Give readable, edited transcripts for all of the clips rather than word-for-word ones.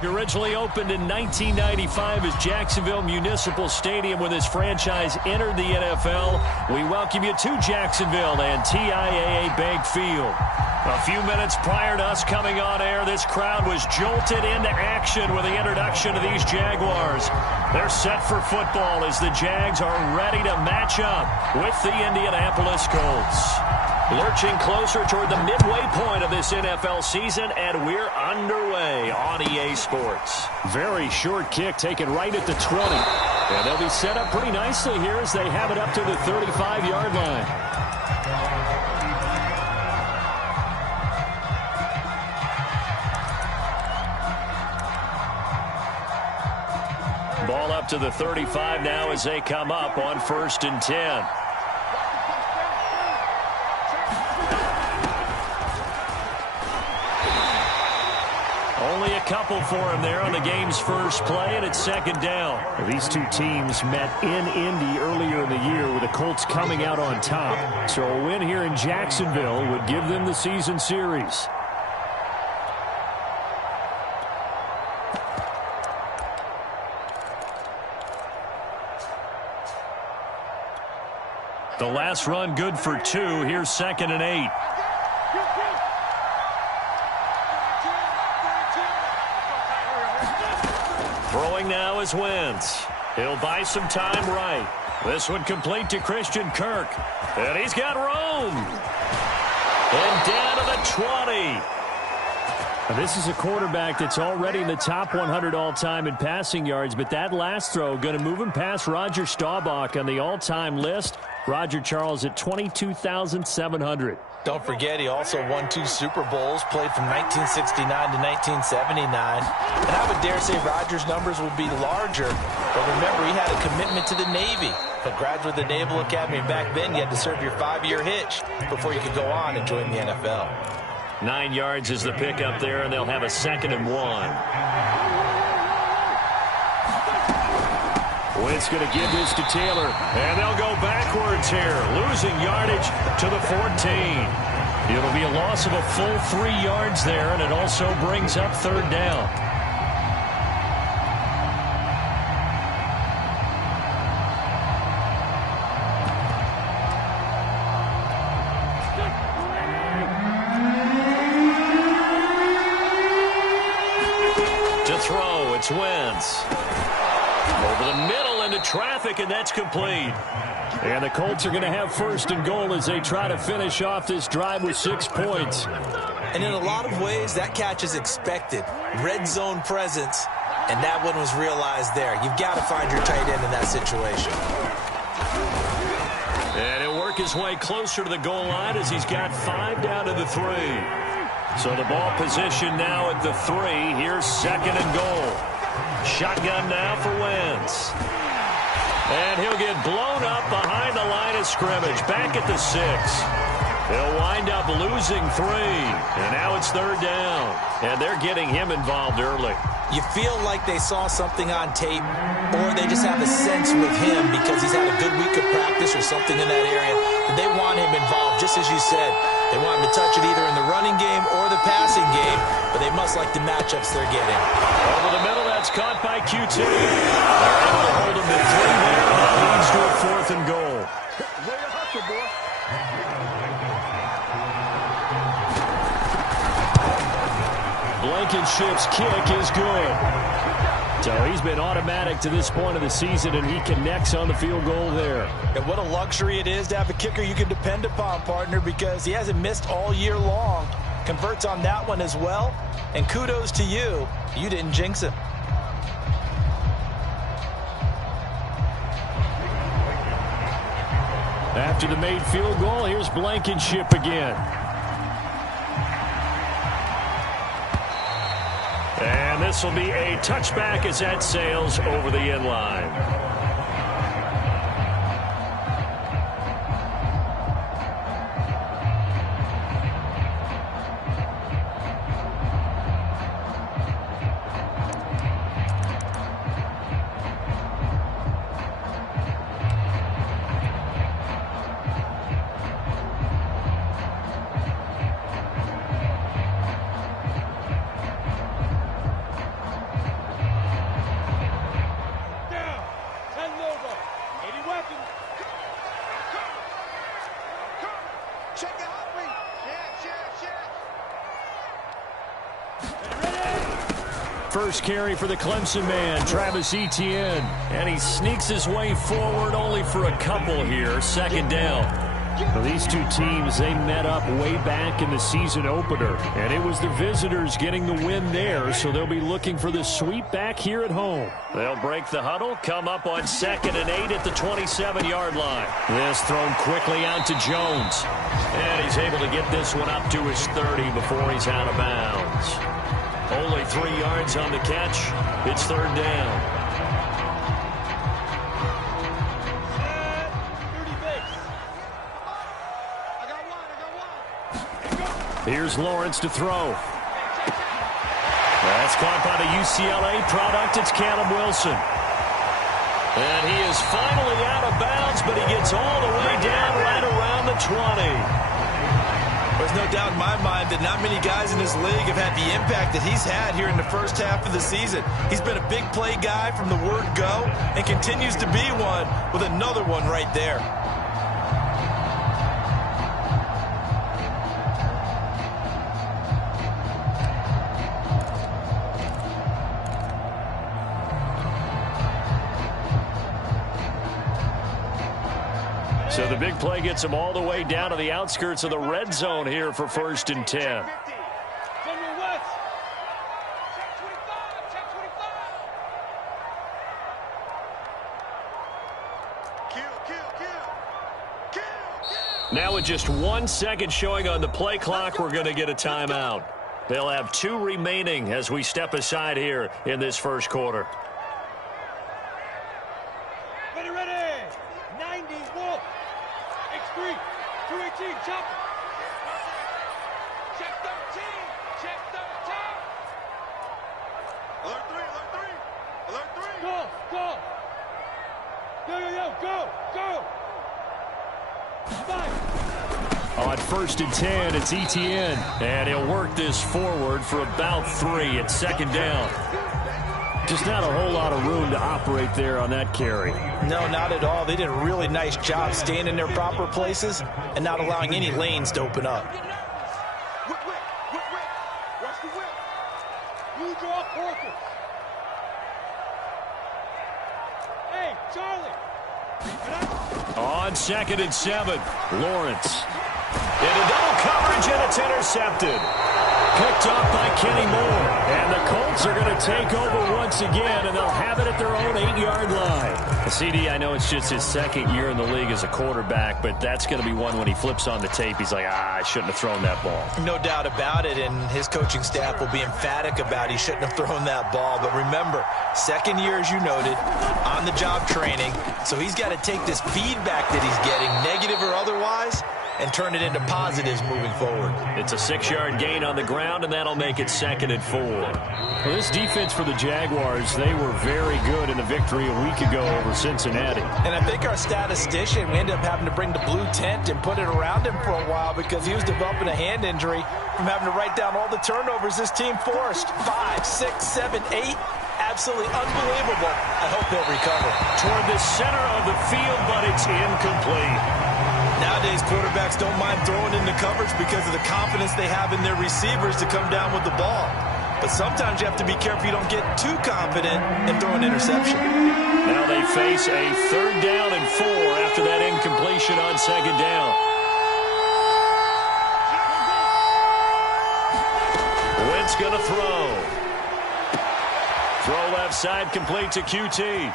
Originally opened in 1995 as Jacksonville Municipal Stadium when this franchise entered the NFL. We welcome you to Jacksonville and TIAA Bank Field. A few minutes prior to us coming on air, this crowd was jolted into action with the introduction of these Jaguars. They're set for football as the Jags are ready to match up with the Indianapolis Colts. Lurching closer toward the midway point of this NFL season, and we're underway on EA Sports. Very short kick taken right at the 20. And they'll be set up pretty nicely here as they have it up to the 35-yard line. Ball up to the 35 now as they come up on 1st and 10. Only a couple for him there on the game's first play, and it's 2nd down. These two teams met in Indy earlier in the year with the Colts coming out on top. So a win here in Jacksonville would give them the season series. The last run good for 2. Here's 2nd and 8. Throwing now is Wentz. He'll buy some time right. This one complete to Christian Kirk. And he's got room. And down to the 20. Now, this is a quarterback that's already in the top 100 all-time in passing yards, but that last throw going to move him past Roger Staubach on the all-time list. Roger Charles at 22,700. Don't forget, he also won 2 Super Bowls, played from 1969 to 1979. And I would dare say Rodgers' numbers will be larger. But remember, he had a commitment to the Navy. A graduate of the Naval Academy. Back then, you had to serve your 5-year hitch before you could go on and join the NFL. 9 yards is the pickup there, and they'll have a 2nd and 1. Wentz going to give this to Taylor, and they'll go backwards here, losing yardage to the 14. It'll be a loss of a full 3 yards there, and it also brings up 3rd down. To throw, it's Wentz. Over the middle into traffic, and that's complete. And the Colts are going to have 1st and goal as they try to finish off this drive with 6 points. And in a lot of ways, that catch is expected. Red zone presence, and that one was realized there. You've got to find your tight end in that situation. And he'll work his way closer to the goal line as he's got 5 down to the 3. So the ball position now at the 3. Here's 2nd and goal. Shotgun now for Wentz. And he'll get blown up behind the line of scrimmage. Back at the 6. They'll wind up losing 3. And now it's 3rd down. And they're getting him involved early. You feel like they saw something on tape, or they just have a sense with him because he's had a good week of practice or something in that area. They want him involved, just as you said. They want him to touch it either in the running game or the passing game, but they must like the matchups they're getting. Over the middle, that's caught by QT. They're able to hold him to 3 there. That leads to a 4th and goal. Blankenship's kick is good. So he's been automatic to this point of the season, and he connects on the field goal there. And what a luxury it is to have a kicker you can depend upon, partner, because he hasn't missed all year long. Converts on that one as well. And kudos to you. You didn't jinx him. After the made field goal, here's Blankenship again. And this will be a touchback as that sails over the end line. first carry for the Clemson man, Travis Etienne. And he sneaks his way forward only for a couple here. Second down. Well, these two teams, they met up way back in the season opener, and it was the visitors getting the win there, so they'll be looking for the sweep back here at home. They'll break the huddle, come up on 2nd and 8 at the 27-yard line. This thrown quickly out to Jones, and he's able to get this one up to his 30 before he's out of bounds. Only 3 yards on the catch. It's third down. Here's Lawrence to throw. That's caught by the UCLA product. It's Caleb Wilson. And he is finally out of bounds, but he gets all the way down right around the 20. There's no doubt in my mind that not many guys in this league have had the impact that he's had here in the first half of the season. He's been a big play guy from the word go and continues to be one with another one right there. So the big play gets him all the way down to the outskirts of the red zone here for 1st and 10. Now with just 1 second showing on the play clock, we're going to get a timeout. They'll have 2 remaining as we step aside here in this first quarter. Check 13. Check 13. Alert 3. Alert 3. Go. Go. 5. On 1st and 10, it's Etienne. And he'll work this forward for about 3 at 2nd down. Just not a whole lot of room to operate there on that carry. No, not at all. They did a really nice job staying in their proper places and not allowing any lanes to open up. Whip. Watch the whip. You draw Porter. Hey, Charlie. On 2nd and 7, Lawrence. Into double coverage, and it's intercepted. Picked off by Kenny Moore. And the Colts are going to take over once again, and they'll have it at their own 8-yard line. CD, I know it's just his 2nd year in the league as a quarterback, but that's going to be one when he flips on the tape. He's like, I shouldn't have thrown that ball. No doubt about it, and his coaching staff will be emphatic about he shouldn't have thrown that ball. But remember, 2nd year, as you noted, on-the-job training, so he's got to take this feedback that he's getting, negative or otherwise, and turn it into positives moving forward. It's a 6-yard gain on the ground, and that'll make it 2nd and 4. Well, this defense for the Jaguars, they were very good in the victory a week ago over Cincinnati. And I think our statistician, we ended up having to bring the blue tent and put it around him for a while because he was developing a hand injury from having to write down all the turnovers this team forced. 5, 6, 7, 8. Absolutely unbelievable. I hope they'll recover. Toward the center of the field, but it's incomplete. Nowadays, quarterbacks don't mind throwing in the coverage because of the confidence they have in their receivers to come down with the ball. But sometimes you have to be careful you don't get too confident and throw an interception. Now they face a 3rd down and 4 after that incompletion on 2nd down. Wentz going to throw. Throw left side, complete to QT.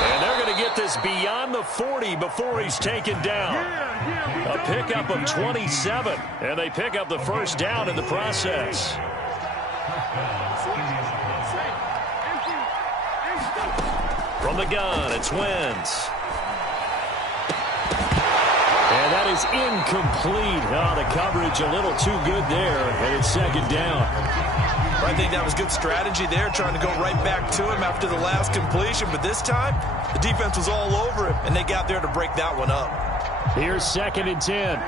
And they're going to get this beyond the 40 before he's taken down. A pickup of 27, and they pick up the 1st down in the process. From the gun, it's Wentz. And that is incomplete. Oh, the coverage a little too good there, and it's 2nd down. I think that was good strategy there, trying to go right back to him after the last completion. But this time, the defense was all over him, and they got there to break that one up. Here's 2nd and 10.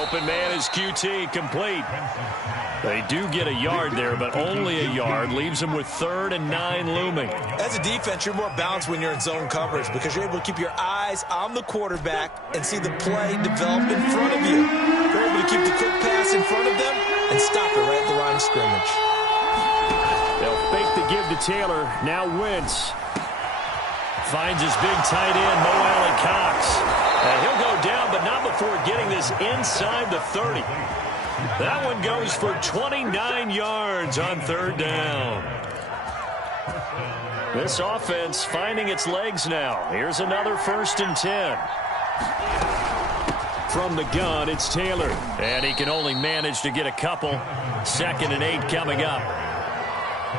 Open man is QT, complete. They do get a yard there, but only a yard. Leaves them with 3rd and 9 looming. As a defense, you're more balanced when you're in zone coverage because you're able to keep your eyes on the quarterback and see the play develop in front of you. You're able to keep the quick pass in front of them and stop it right at the line of scrimmage. They'll fake the give to Taylor. Now Wentz finds his big tight end, Mo Alley Cox. And he'll go down, but not before getting this inside the 30. That one goes for 29 yards on 3rd down. This offense finding its legs now. Here's another 1st and 10. From the gun, it's Taylor. And he can only manage to get a couple. 2nd and 8 coming up.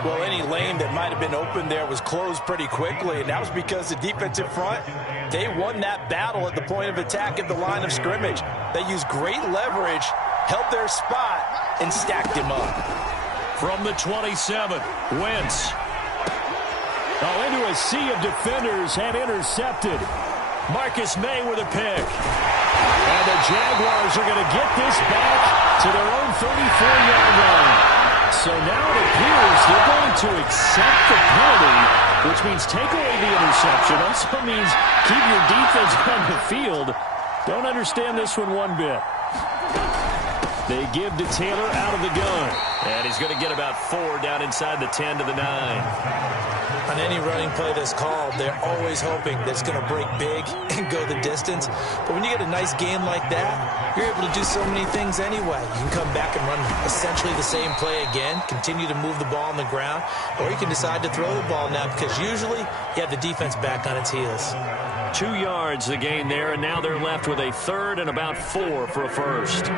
Well, any lane that might have been open there was closed pretty quickly, and that was because the defensive front, they won that battle at the point of attack at the line of scrimmage. They used great leverage, held their spot, and stacked him up. From the 27, Wentz. Into a sea of defenders and intercepted. Marcus May with a pick. And the Jaguars are going to get this back to their own 34-yard line. So now it appears they're going to accept the penalty, which means take away the interception. Also means keep your defense on the field. Don't understand this one bit. They give to Taylor out of the gun. And he's going to get about 4 down inside the 10 to the 9. On any running play that's called, they're always hoping that it's going to break big and go the distance. But when you get a nice game like that, you're able to do so many things anyway. You can come back and run essentially the same play again, continue to move the ball on the ground, or you can decide to throw the ball now because usually you have the defense back on its heels. 2 yards the gain there, and now they're left with a 3rd and about 4 for a 1st.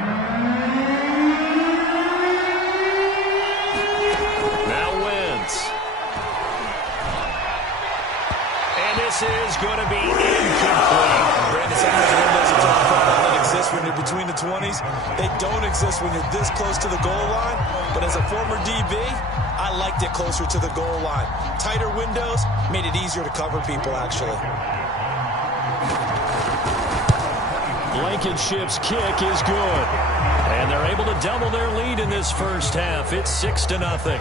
Now Wentz. This is going to be incomplete. Brandon, sometimes windows are talking about that exist when you're between the 20s. They don't exist when you're this close to the goal line. But as a former DB, I liked it closer to the goal line. Tighter windows made it easier to cover people, actually. Blankenship's kick is good. And they're able to double their lead in this first half. It's 6-0.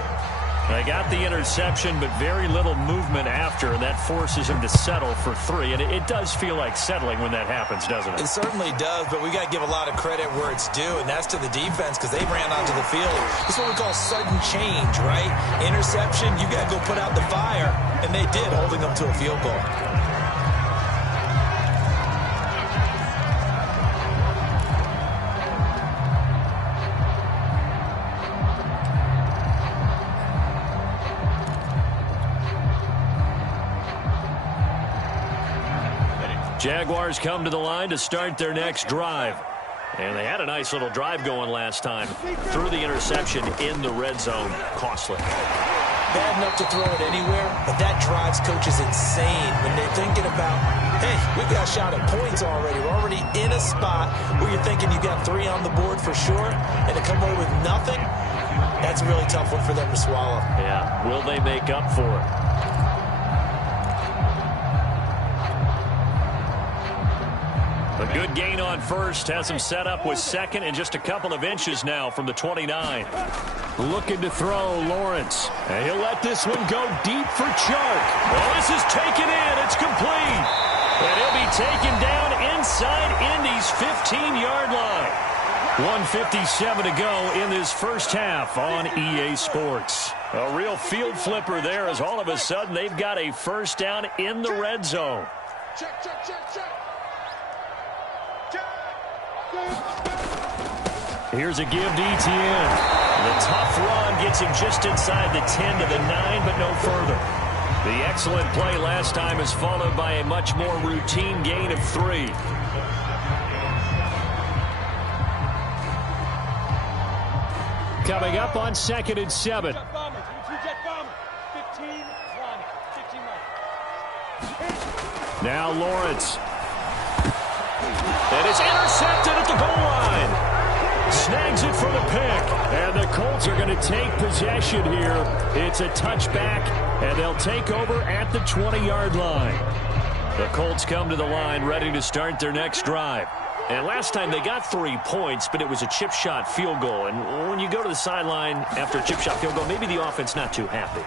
They got the interception, but very little movement after, and that forces him to settle for 3. And it does feel like settling when that happens, doesn't it? It certainly does, but we got to give a lot of credit where it's due, and that's to the defense because they ran onto the field. This is what we call sudden change, right? Interception, you got to go put out the fire, and they did, holding them to a field goal. Jaguars come to the line to start their next drive. And they had a nice little drive going last time. Threw the interception in the red zone. Costly. Bad enough to throw it anywhere, but that drives coaches insane when they're thinking about, hey, we got a shot at points already. We're already in a spot where you're thinking you got 3 on the board for sure, and to come away with nothing, that's a really tough one for them to swallow. Yeah, will they make up for it? A good gain on first has him set up with 2nd and just a couple of inches now from the 29. Looking to throw, Lawrence. And he'll let this one go deep for Chark. Well, this is taken in. It's complete. And he'll be taken down inside Indy's 15-yard line. 1:57 to go in this first half on EA Sports. A real field flipper there as all of a sudden they've got a first down in the red zone. Check, check, check, check. Here's a give to Etienne. The tough run gets him just inside the 10 to the 9, but no further. The excellent play last time is followed by a much more routine gain of 3. Coming up on 2nd and 7. Jet bombers. 15 run. 15 run. Now Lawrence. And it's intercepted at the goal line. Snags it for the pick. And the Colts are going to take possession here. It's a touchback, and they'll take over at the 20-yard line. The Colts come to the line ready to start their next drive. And last time they got 3 points, but it was a chip shot field goal. And when you go to the sideline after a chip shot field goal, maybe the offense not too happy.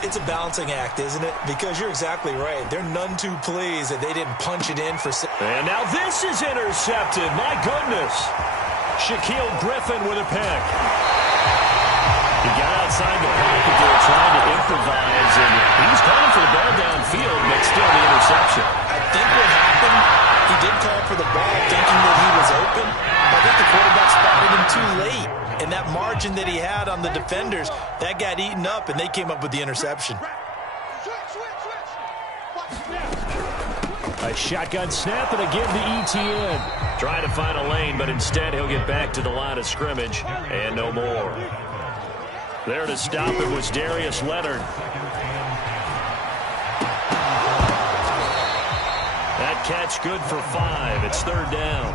It's a balancing act, isn't it? Because you're exactly right. They're none too pleased that they didn't punch it in for... And now this is intercepted. My goodness. Shaquille Griffin with a pick. He got outside the pocket there trying to improvise, and he was calling for the ball downfield, but still the interception. I think what happened, he did call for the ball thinking that he was open. I think the quarterback spotted him too late. And that margin that he had on the defenders, that got eaten up, and they came up with the interception. A shotgun snap, and again to ETN. Trying to find a lane, but instead he'll get back to the line of scrimmage, and no more. There to stop it was Darius Leonard. That catch good for 5. It's 3rd down.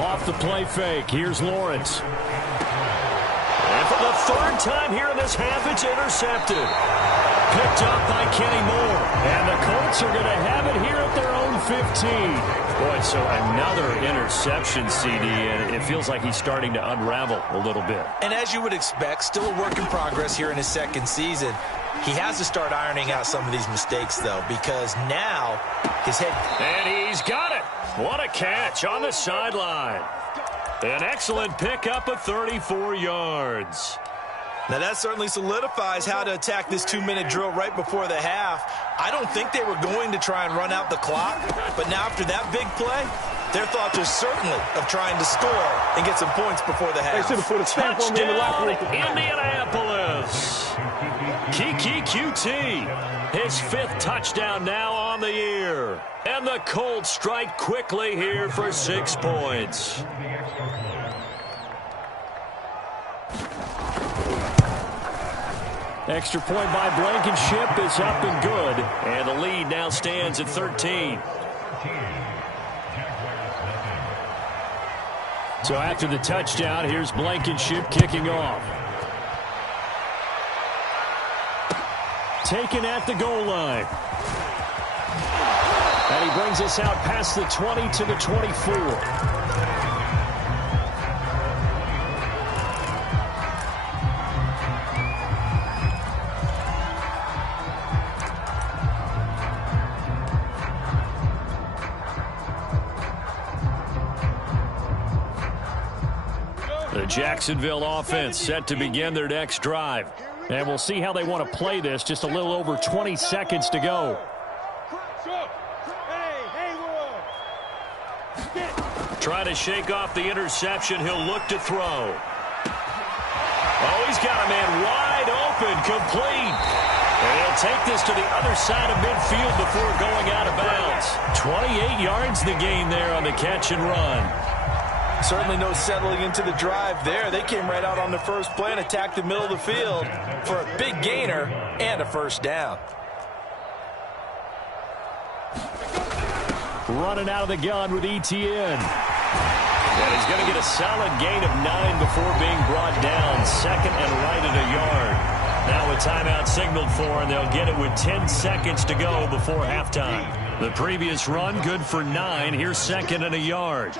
Off the play fake, here's Lawrence. And for the 3rd time here in this half, it's intercepted. Picked up by Kenny Moore. And the Colts are going to have it here at their own 15. Boy, so another interception, CD, and it feels like he's starting to unravel a little bit. And as you would expect, still a work in progress here in his 2nd season. He has to start ironing out some of these mistakes, though, because now his head... And he's got it. What a catch on the sideline. An excellent pickup of 34 yards. Now that certainly solidifies how to attack this 2-minute drill right before the half. I don't think they were going to try and run out the clock, but now after that big play, their thoughts are certainly of trying to score and get some points before the half. They should have put a stamp on me in the locker room. Indianapolis. Kiki QT. His 5th touchdown now on the year. And the Colts strike quickly here for 6 points. Extra point by Blankenship is up and good. And the lead now stands at 13. So after the touchdown, here's Blankenship kicking off. Taken at the goal line. And he brings us out past the 20 to the 24. The Jacksonville offense set to begin their next drive. And we'll see how they want to play this. Just a little over 20 seconds to go. Trying to shake off the interception. He'll look to throw. Oh, he's got a man wide open, complete. And he'll take this to the other side of midfield before going out of bounds. 28 yards the gain there on the catch and run. Certainly no settling into the drive there. They came right out on the first play and attacked the middle of the field for a big gainer and a 1st down. Running out of the gun with ETN. And he's going to get a solid gain of 9 before being brought down. 2nd and right at a yard. Now a timeout signaled for, and they'll get it with 10 seconds to go before halftime. The previous run good for 9. Here's 2nd and a yard.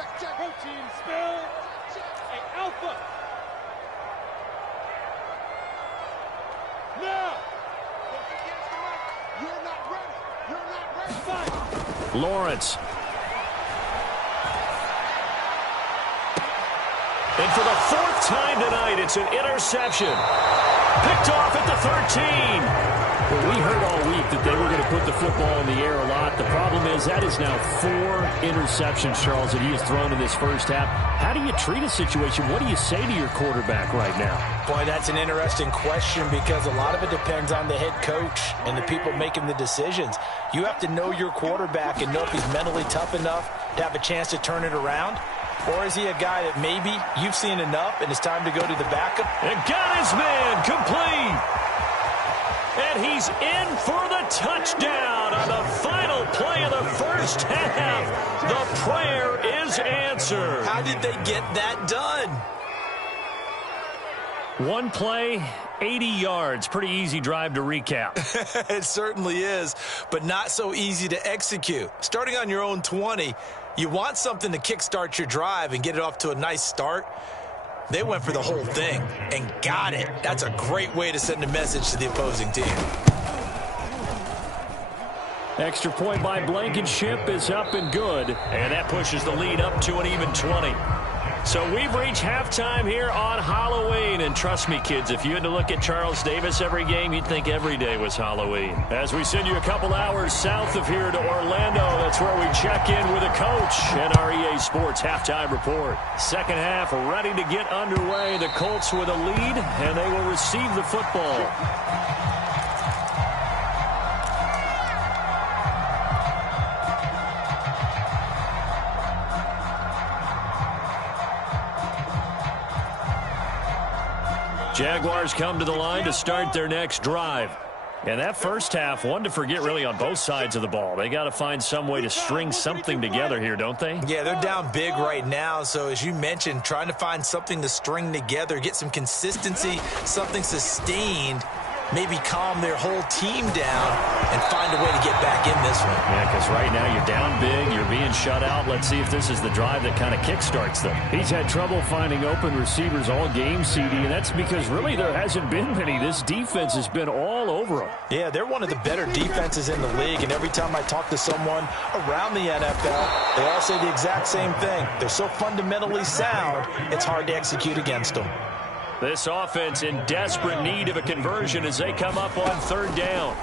Lawrence. And for the 4th time tonight, it's an interception. Picked off at the 13. Well, we heard all week that they were going to put the football in the air a lot. The problem is that is now 4 interceptions, Charles, that he has thrown in this first half. How do you treat a situation? What do you say to your quarterback right now? Boy, that's an interesting question because a lot of it depends on the head coach and the people making the decisions. You have to know your quarterback and know if he's mentally tough enough to have a chance to turn it around. Or is he a guy that maybe you've seen enough and it's time to go to the backup? And got his man complete. And he's in for the touchdown on the final play of the first half. The prayer is answered. How did they get that done? One play, 80 yards. Pretty easy drive to recap. It certainly is, but not so easy to execute. Starting on your own 20, you want something to kickstart your drive and get it off to a nice start. They went for the whole thing and got it. That's a great way to send a message to the opposing team. Extra point by Blankenship is up and good, and that pushes the lead up to an even 20. So we've reached halftime here on Halloween. And trust me, kids, if you had to look at Charles Davis every game, you'd think every day was Halloween. As we send you a couple hours south of here to Orlando, that's where we check in with a coach and our EA Sports halftime report. Second half ready to get underway. The Colts with a lead, and they will receive the football. Jaguars come to the line to start their next drive. And that first half, one to forget really on both sides of the ball. They got to find some way to string something together here, don't they? Yeah, they're down big right now. So as you mentioned, trying to find something to string together, get some consistency, something sustained, maybe calm their whole team down and find a way to get back in this one. Yeah, because right now you're down big, you're being shut out. Let's see if this is the drive that kind of kickstarts them. He's had trouble finding open receivers all game, CD, and that's because really there hasn't been many. This defense has been all over them. Yeah, they're one of the better defenses in the league, and every time I talk to someone around the NFL, they all say the exact same thing. They're so fundamentally sound, it's hard to execute against them. This offense in desperate need of a conversion as they come up on third down.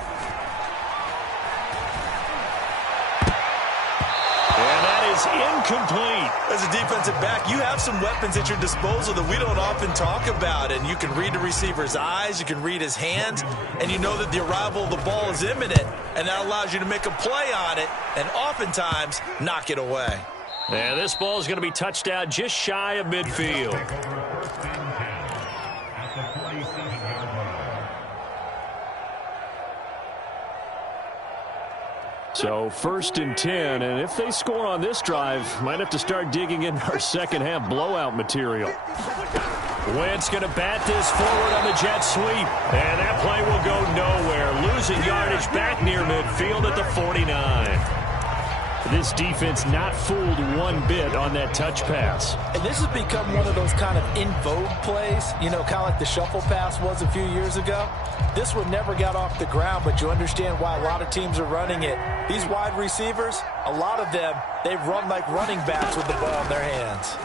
And that is incomplete. As a defensive back, you have some weapons at your disposal that we don't often talk about. And you can read the receiver's eyes, you can read his hands, and you know that the arrival of the ball is imminent. And that allows you to make a play on it and oftentimes knock it away. And this ball is going to be touched out just shy of midfield. So 1st and 10, and if they score on this drive, might have to start digging in our second half blowout material. Wentz going to bat this forward on the jet sweep, and that play will go nowhere. Losing yardage back near midfield at the 49. This defense not fooled one bit on that touch pass. And this has become one of those kind of in vogue plays, you know, kind of like the shuffle pass was a few years ago. This one never got off the ground, but you understand why a lot of teams are running it. These wide receivers, a lot of them, they run like running backs with the ball in their hands.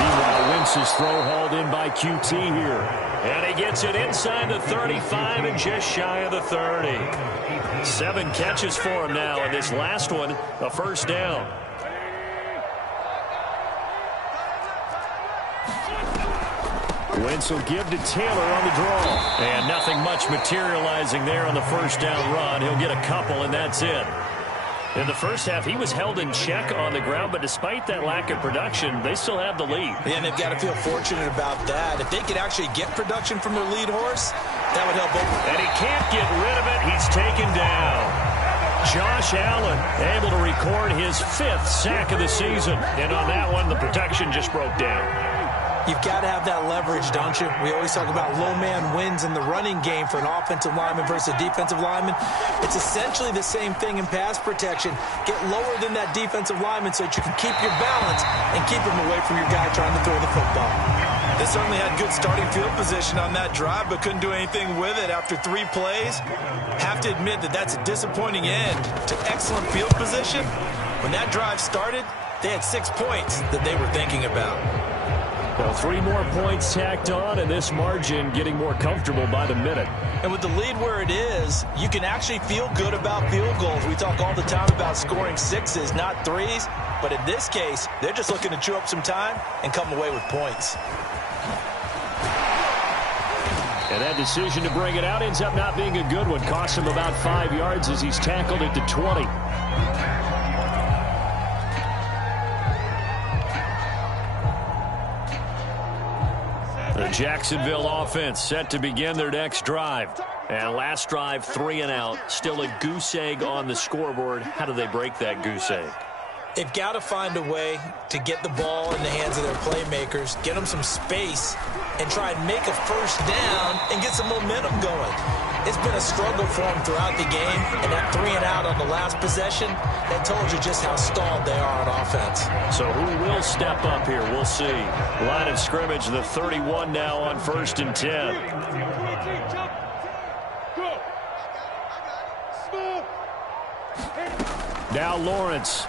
Meanwhile, Wentz's throw hauled in by QT here. And he gets it inside the 35 and just shy of the 30. 7 catches for him now, and this last one, a first down. Wentz will give to Taylor on the draw. And nothing much materializing there on the first down run. He'll get a couple, and that's it. In the first half, he was held in check on the ground, but despite that lack of production, they still have the lead. Yeah, and they've got to feel fortunate about that. If they could actually get production from their lead horse, that would help them. And he can't get rid of it. He's taken down. Josh Allen able to record his 5th sack of the season. And on that one, the protection just broke down. You've got to have that leverage, don't you? We always talk about low man wins in the running game for an offensive lineman versus a defensive lineman. It's essentially the same thing in pass protection. Get lower than that defensive lineman so that you can keep your balance and keep him away from your guy trying to throw the football. They certainly had good starting field position on that drive, but couldn't do anything with it after 3 plays. Have to admit that that's a disappointing end to excellent field position. When that drive started, they had 6 points that they were thinking about. Well, 3 more points tacked on, and this margin getting more comfortable by the minute. And with the lead where it is, you can actually feel good about field goals. We talk all the time about scoring 6s, not 3s. But in this case, they're just looking to chew up some time and come away with points. And that decision to bring it out ends up not being a good one. Costs him about 5 yards as he's tackled at the 20. The Jacksonville offense set to begin their next drive. And last drive, 3 and out. Still a goose egg on the scoreboard. How do they break that goose egg? They've got to find a way to get the ball in the hands of their playmakers, get them some space, and try and make a first down and get some momentum going. It's been a struggle for them throughout the game, and that 3-and-out on the last possession, that told you just how stalled they are on offense. So who will step up here? We'll see. Line of scrimmage, the 31 now on 1st and 10. Now Lawrence.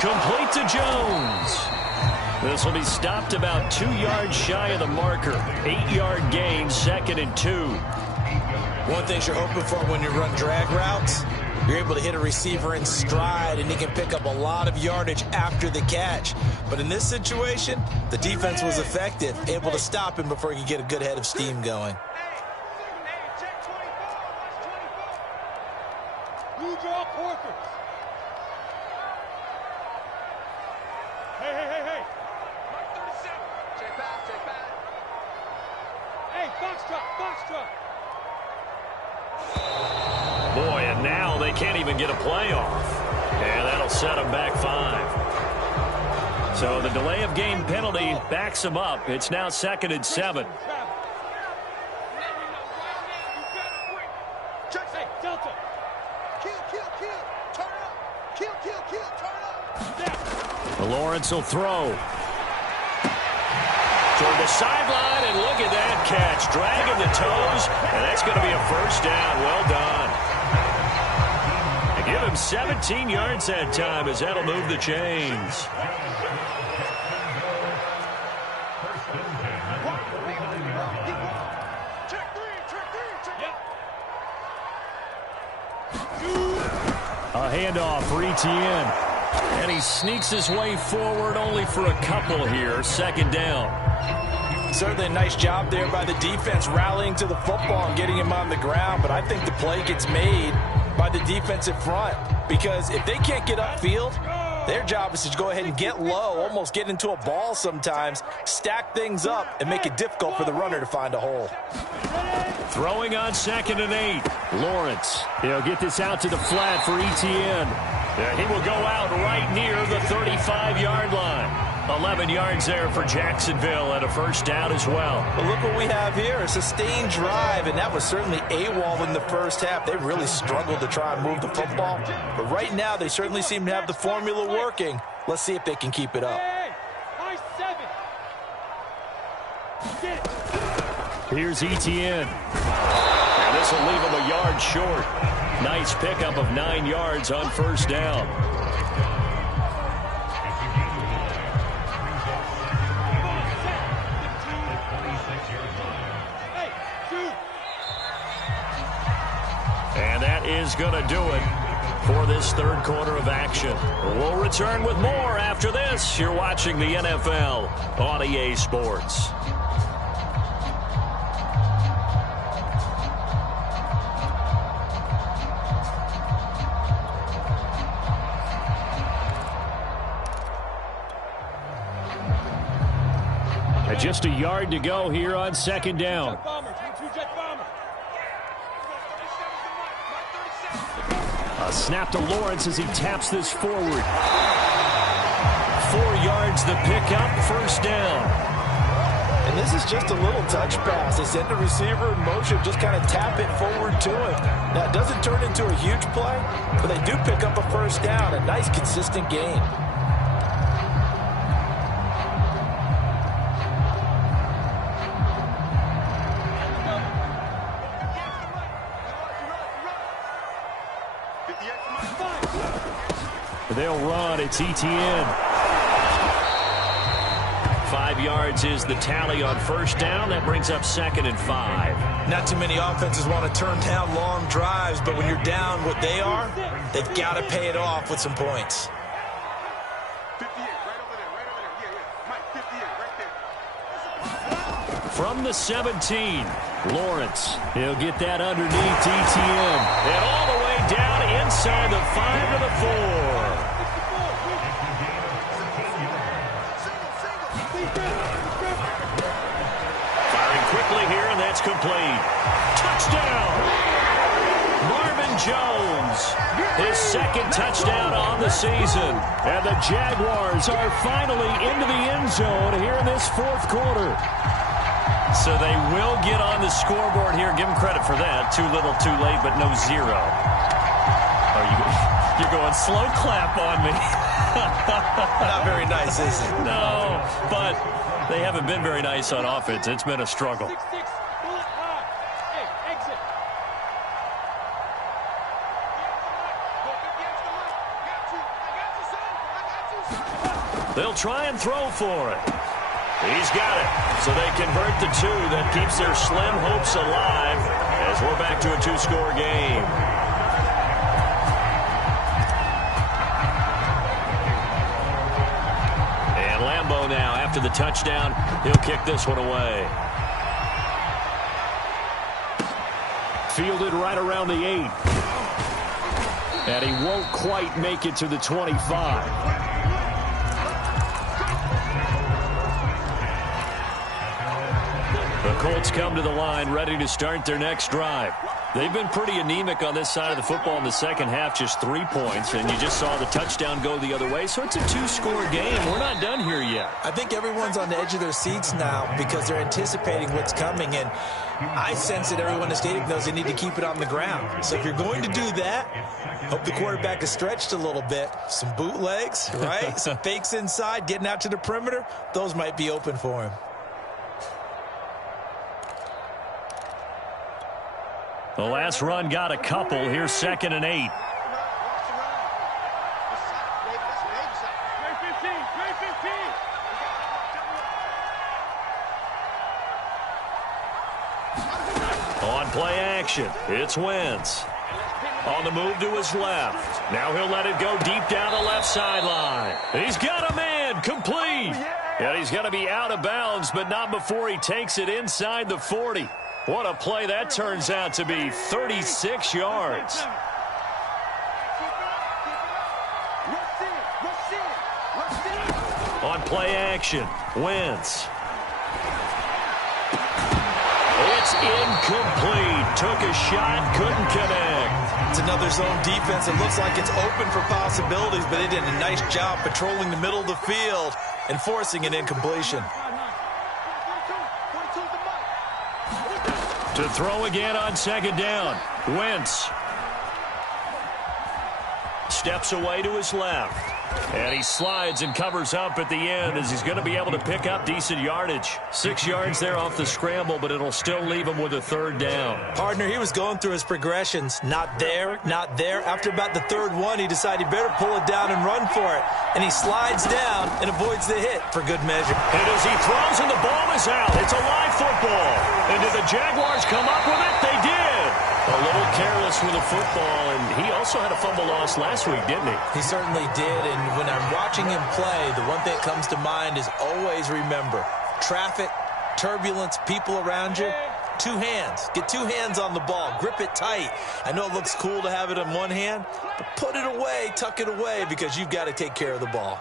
Complete to Jones. This will be stopped about 2 yards shy of the marker. 8-yard gain, 2nd and 2. One thing you're hoping for when you run drag routes, you're able to hit a receiver in stride, and he can pick up a lot of yardage after the catch. But in this situation, the defense was effective, able to stop him before he could get a good head of steam going. Boy, and now they can't even get a play off. And that'll set them back 5. So the delay of game penalty backs them up. It's now 2nd and 7. Lawrence will throw. Toward the sideline, and look at that catch. Dragging the toes, and that's going to be a first down. Well done. And give him 17 yards that time, as that'll move the chains. A handoff for Etienne. And he sneaks his way forward only for a couple here. 2nd down. Certainly a nice job there by the defense rallying to the football and getting him on the ground. But I think the play gets made by the defensive front. Because if they can't get upfield, their job is to go ahead and get low, almost get into a ball sometimes, stack things up, and make it difficult for the runner to find a hole. Throwing on 2nd and 8. Lawrence. He'll get this out to the flat for Etienne. And he will go out right near the 35-yard line. 11 yards there for Jacksonville and a first down as well. Well, look what we have here, a sustained drive, and that was certainly AWOL in the first half. They really struggled to try and move the football. But right now, they certainly seem to have the formula working. Let's see if they can keep it up. Here's Etienne. And this will leave him a yard short. Nice pickup of 9 yards on first down. And that is going to do it for this 3rd quarter of action. We'll return with more after this. You're watching the NFL on EA Sports. Just a yard to go here on 2nd down. A snap to Lawrence as he taps this forward. 4 yards the pickup, first down. And this is just a little touch pass. They send the receiver in motion, just kind of tap it forward to him. Now, it doesn't turn into a huge play, but they do pick up a first down. A nice, consistent gain. They'll run. It's Etienne. 5 yards is the tally on first down. That brings up 2nd and 5. Not too many offenses want to turn down long drives, but when you're down what they are, they've got to pay it off with some points. 58, right over there, right over there. Yeah. Mike, 58, right there. From the 17, Lawrence. He'll get that underneath Etienne. And all the way down inside the 5 to the 4. Firing quickly here, and that's complete. Touchdown! Marvin Jones, his second touchdown on the season. And the Jaguars are finally into the end zone here in this fourth quarter. So they will get on the scoreboard here. Give them credit for that. Too little, too late, but no zero. You're going slow clap on me. Not very nice, is it? No, but they haven't been very nice on offense. It's been a struggle. They'll try and throw for it. He's got it. So they convert the two. That keeps their slim hopes alive as we're back to a two-score game. And Lambeau now, after the touchdown, he'll kick this one away. Fielded right around the 8. And he won't quite make it to the 25. The Colts come to the line ready to start their next drive. They've been pretty anemic on this side of the football in the second half, just 3 points, and you just saw the touchdown go the other way, so it's a two-score game. We're not done here yet. I think everyone's on the edge of their seats now because they're anticipating what's coming, and I sense that everyone in the stadium knows they need to keep it on the ground. So if you're going to do that, hope the quarterback is stretched a little bit. Some bootlegs, right? Some fakes inside, getting out to the perimeter. Those might be open for him. The last run got a couple. Here's 2nd and 8. On play action, it's Wentz. On the move to his left. Now he'll let it go deep down the left sideline. He's got a man, complete. And he's going to be out of bounds, but not before he takes it inside the 40. What a play that turns out to be, 36 yards. On play action, Wentz. It's incomplete. Took a shot, couldn't connect. It's another zone defense. It looks like it's open for possibilities, but they did a nice job patrolling the middle of the field and forcing an incompletion. To throw again on 2nd down. Wentz steps away to his left. And he slides and covers up at the end as he's going to be able to pick up decent yardage. 6 yards there off the scramble, but it'll still leave him with a 3rd down. Partner, he was going through his progressions. Not there, not there. After about the 3rd one, he decided he better pull it down and run for it. And he slides down and avoids the hit for good measure. And as he throws and the ball is out, it's a live football. And did the Jaguars come up with it? They did. A little careless with the football, and he also had a fumble loss last week, didn't he? He certainly did, and when I'm watching him play, the one thing that comes to mind is always remember, traffic, turbulence, people around you, 2 hands. Get 2 hands on the ball. Grip it tight. I know it looks cool to have it in one hand, but put it away, tuck it away, because you've got to take care of the ball.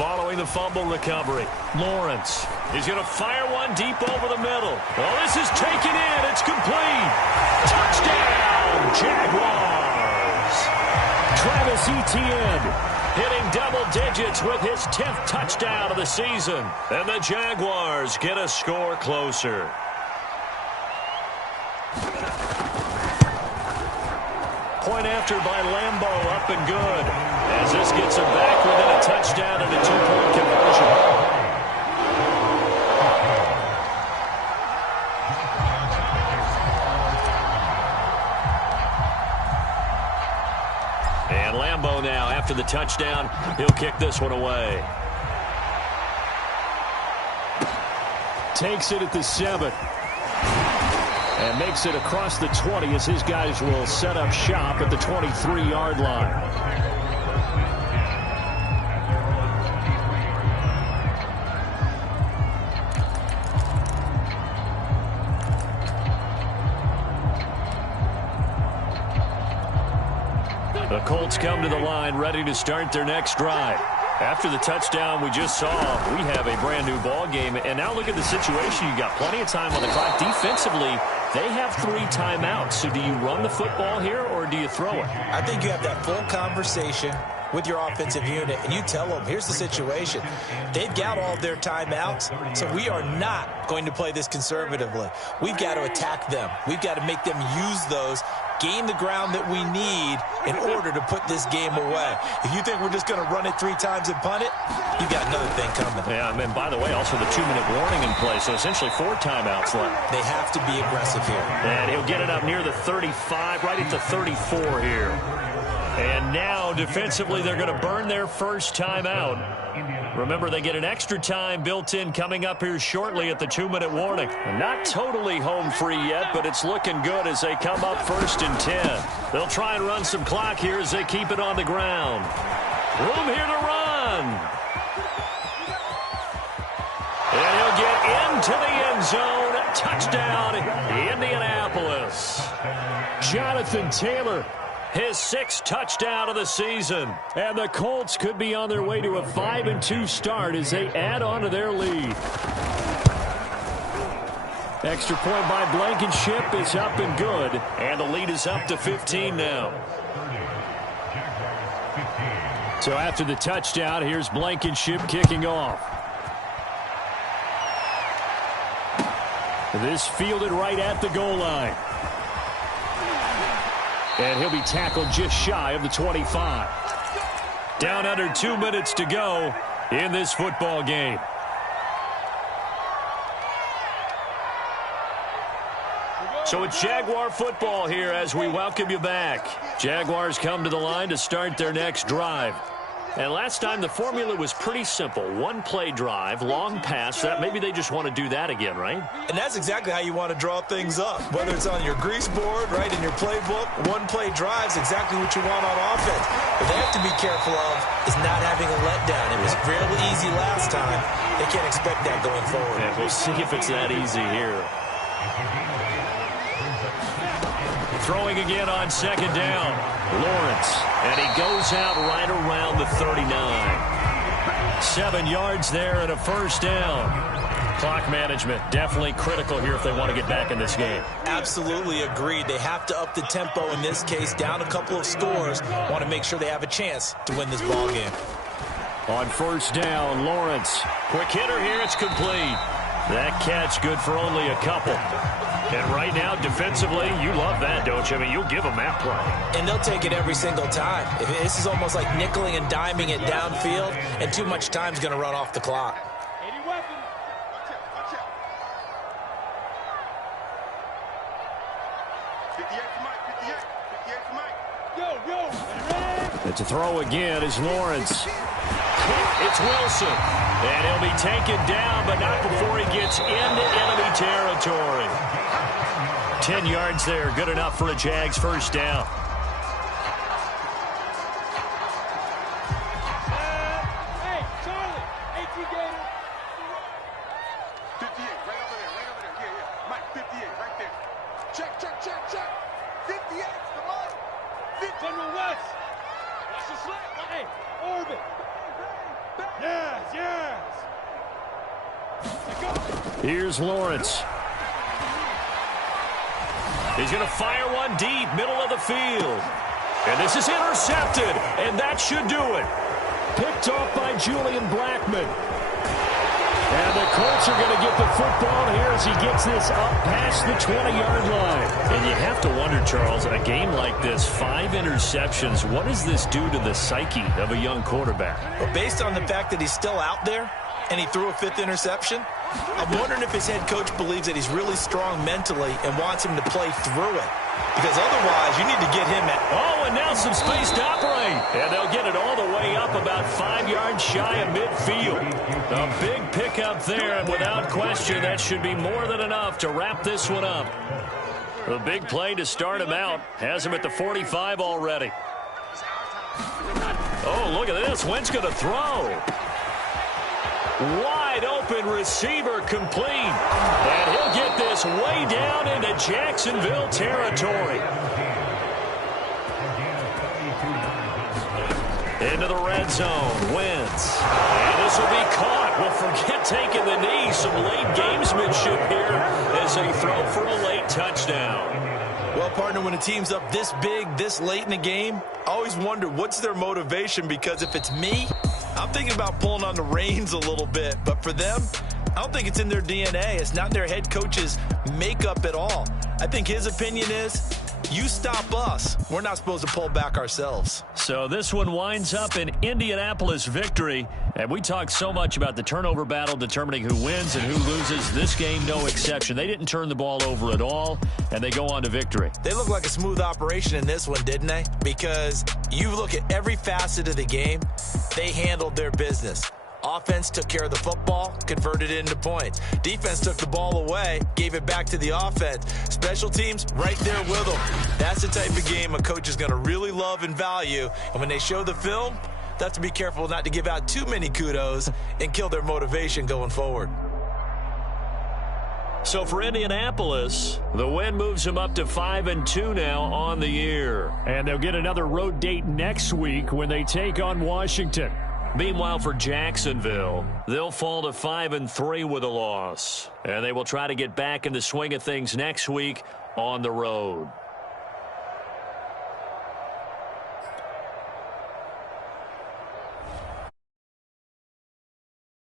Following the fumble recovery, Lawrence is going to fire one deep over the middle. Well, this is taken in. It's complete. Touchdown, Jaguars. Travis Etienne hitting double digits with his 10th touchdown of the season. And the Jaguars get a score closer. Point after by Lambeau, up and good. As this gets him back within a touchdown and a 2-point conversion. And Lambeau now, after the touchdown, he'll kick this one away. Takes it at the 7. And makes it across the 20 as his guys will set up shop at the 23-yard line. The Colts come to the line ready to start their next drive. After the touchdown we just saw, we have a brand new ball game. And now look at the situation. You got plenty of time on the clock. Defensively, they have 3 timeouts. So do you run the football here or do you throw it? I think you have that full conversation with your offensive unit, and you tell them, here's the situation. They've got all of their timeouts, so we are not going to play this conservatively. We've got to attack them. We've got to make them use those, gain the ground that we need in order to put this game away. If you think we're just going to run it 3 times and punt it, you've got another thing coming. Yeah, and by the way, also the 2-minute warning in play, so essentially 4 timeouts left. They have to be aggressive here. And he'll get it up near the 35, right at the 34 here. And now, defensively, they're going to burn their first timeout. Remember, they get an extra time built in coming up here shortly at the 2-minute warning. Not totally home free yet, but it's looking good as they come up 1st and 10. They'll try and run some clock here as they keep it on the ground. Room here to run. And he'll get into the end zone. Touchdown, Indianapolis. Jonathan Taylor, his 6th touchdown of the season. And the Colts could be on their way to a 5-2 start as they add on to their lead. Extra point by Blankenship is up and good. And the lead is up to 15 now. So after the touchdown, here's Blankenship kicking off. This fielded right at the goal line. And he'll be tackled just shy of the 25. Down under 2 minutes to go in this football game. So it's Jaguar football here as we welcome you back. Jaguars come to the line to start their next drive. And last time the formula was pretty simple. 1-play drive, long pass. That maybe they just want to do that again, right? And that's exactly how you want to draw things up. Whether it's on your grease board, right, in your playbook, 1-play drive is exactly what you want on offense. What they have to be careful of is not having a letdown. It was fairly easy last time. They can't expect that going forward. Yeah, we'll see if it's that easy here. Throwing again on 2nd down. Lawrence, and he goes out right around the 39. 7 yards there and a 1st down. Clock management definitely critical here if they want to get back in this game. Absolutely agreed. They have to up the tempo in this case, down a couple of scores. Want to make sure they have a chance to win this ball game. On 1st down, Lawrence. Quick hitter here, it's complete. That catch good for only a couple. And right now, defensively, you love that, don't you? I mean, you'll give them that play. And they'll take it every single time. This is almost like nickeling and diming it downfield, and too much time's going to run off the clock. 80 weapons. Watch out. 58 for Mike. 58 for Mike. Yo. It's a throw again is Lawrence. It's Wilson. And he'll be taken down, but not before he gets into enemy territory. 10 yards there, good enough for a Jags 1st down. Hey, Charlie. 18 Gator. 58, right over there. Yeah. Mike, 58, right there. Check. 58, come on. General West. Watch the slap. Hey, orbit. Yes. Here's Lawrence. He's going to fire one deep, middle of the field. And this is intercepted, and that should do it. Picked off by Julian Blackmon. And the Colts are going to get the football here as he gets this up past the 20-yard line. And you have to wonder, Charles, in a game like this, 5 interceptions, what does this do to the psyche of a young quarterback? Well, based on the fact that he's still out there and he threw a 5th interception, I'm wondering if his head coach believes that he's really strong mentally and wants him to play through it. Because otherwise, you need to get him at... Oh, and now some space to operate. And they'll get it all the way up about 5 yards shy of midfield. A big pickup there, and without question, that should be more than enough to wrap this one up. A big play to start him out. Has him at the 45 already. Oh, look at this. Wentz going to throw. Wide open receiver complete. And he'll get this way down into Jacksonville territory. Into the red zone. Wentz. And this will be caught. Well, forget taking the knee. Some late gamesmanship here as they throw for a late touchdown. Well, partner, when a team's up this big, this late in the game, I always wonder what's their motivation, because if it's me, I'm thinking about pulling on the reins a little bit. But for them, I don't think it's in their DNA. It's not their head coach's makeup at all. I think his opinion is, you stop us. We're not supposed to pull back ourselves. So this one winds up in Indianapolis victory. And we talk so much about the turnover battle determining who wins and who loses. This game, no exception. They didn't turn the ball over at all, and they go on to victory. They look like a smooth operation in this one, didn't they? Because you look at every facet of the game, they handled their business. Offense took care of the football, converted it into points. Defense took the ball away, gave it back to the offense. Special teams, right there with them. That's the type of game a coach is going to really love and value. And when they show the film, they have to be careful not to give out too many kudos and kill their motivation going forward. So for Indianapolis, the win moves them up to 5-2 now on the year. And they'll get another road date next week when they take on Washington. Meanwhile, for Jacksonville, they'll fall to 5-3 with a loss. And they will try to get back in the swing of things next week on the road.